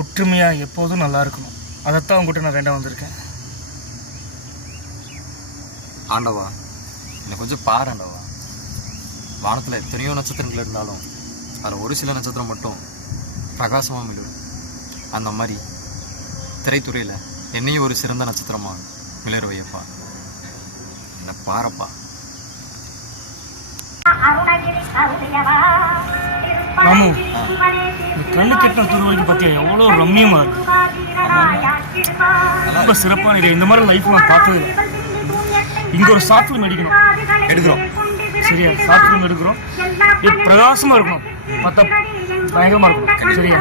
ஒற்றுமையாக எப்போதும் நல்லா இருக்கணும். அதைத்தான் உங்ககிட்ட நான் வேண்டாம் வந்திருக்கேன். ஆண்டவா, என்னை கொஞ்சம் பாரு ஆண்டவா. வானத்தில் எத்தனையோ நட்சத்திரங்கள் இருந்தாலும் அதில் ஒரு சில நட்சத்திரம் மட்டும் பிரகாசமாக மிளிரும். அந்த மாதிரி திரைத்துறையில் என்னையும் ஒரு சிறந்த நட்சத்திரமாக மிளற வையப்பா. என்னை பாரப்பா. ராமு, இந்த கண்ணு கெட்டின துருவரைக்கும் பார்த்தியா எவ்வளோ ரம்மியமாக இருக்கு. ரொம்ப சிறப்பான இது. இந்த மாதிரி லைஃப் நான் பார்த்தது இல்லை. இங்கே ஒரு ஷார்ட் ஃபிலிம் எடுக்கிறோம். சரியா? ஷார்ட் ஃபிலிம் எடுக்கிறோம். இது பிரகாசமாக இருக்கணும். பார்த்தா பயங்கரமாக இருக்கும். சரியா?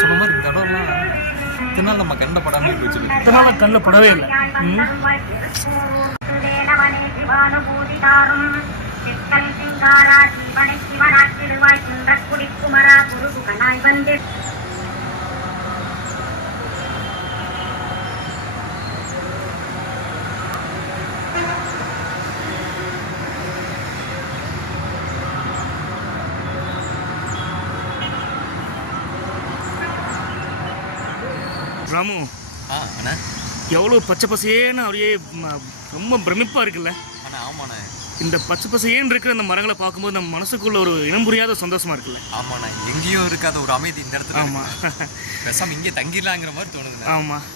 சொன்ன மாதிரி இந்த இடம்லாம் இத்தனை நம்ம கண்ணில் படாமல் போச்சு. இத்தனை கண்ணில் படவே இல்லை. ராமு, அண்ணா எவ்வளோ பச்சை பசேன்னு அப்படியே ரொம்ப பிரமிப்பாக இருக்குல்ல? அண்ணா ஆமாண்ணே. இந்த பச்சை பசேன்னு இருக்கிற அந்த மரங்களை பார்க்கும்போது நம்ம மனசுக்குள்ள ஒரு இனம் புரியாத சந்தோஷமா இருக்குல்ல? ஆமாண்ணா, எங்கேயோ இருக்காத ஒரு அமைதி இந்த இடத்துல. ஆமாம், பேசாம இங்கே தங்கிடலாங்கிற மாதிரி தோணுதுண்ணே. ஆமாம்,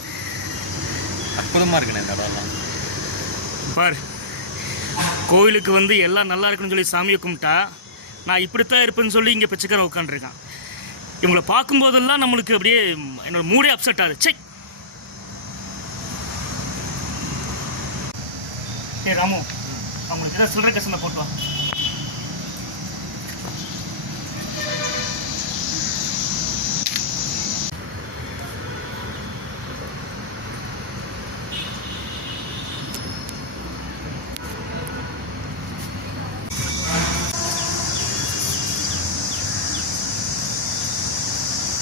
அற்புதமாக இருக்குண்ணே இந்த இடம்லாம். பாரு, கோயிலுக்கு வந்து எல்லாம் நல்லா இருக்குன்னு சொல்லி சாமியை கும்பிட்டா நான் இப்படித்தான் இருப்பேன்னு சொல்லி இங்கே பிச்சைக்கார உட்காந்துருக்கான். இவங்களை பார்க்கும்போதெல்லாம் நம்மளுக்கு அப்படியே என்னோட மூடே அப்செட் ஆகுது. செக். ஏ ராமு, அவங்களுக்கு ஏதாவது சில்லறை கசனை போட்டு வா.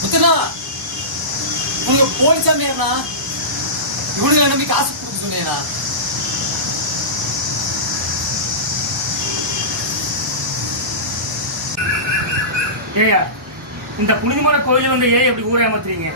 முத்துண்ணா, உங்க போலீசாமியார்ண்ணா, இவனுங்களை நம்பி காசு கொடுக்க சொன்னேண்ணா. ஏயா, இந்த புனிதமான கோயில வந்து ஏன் அப்படி ஊரை ஏமாத்துறீங்க?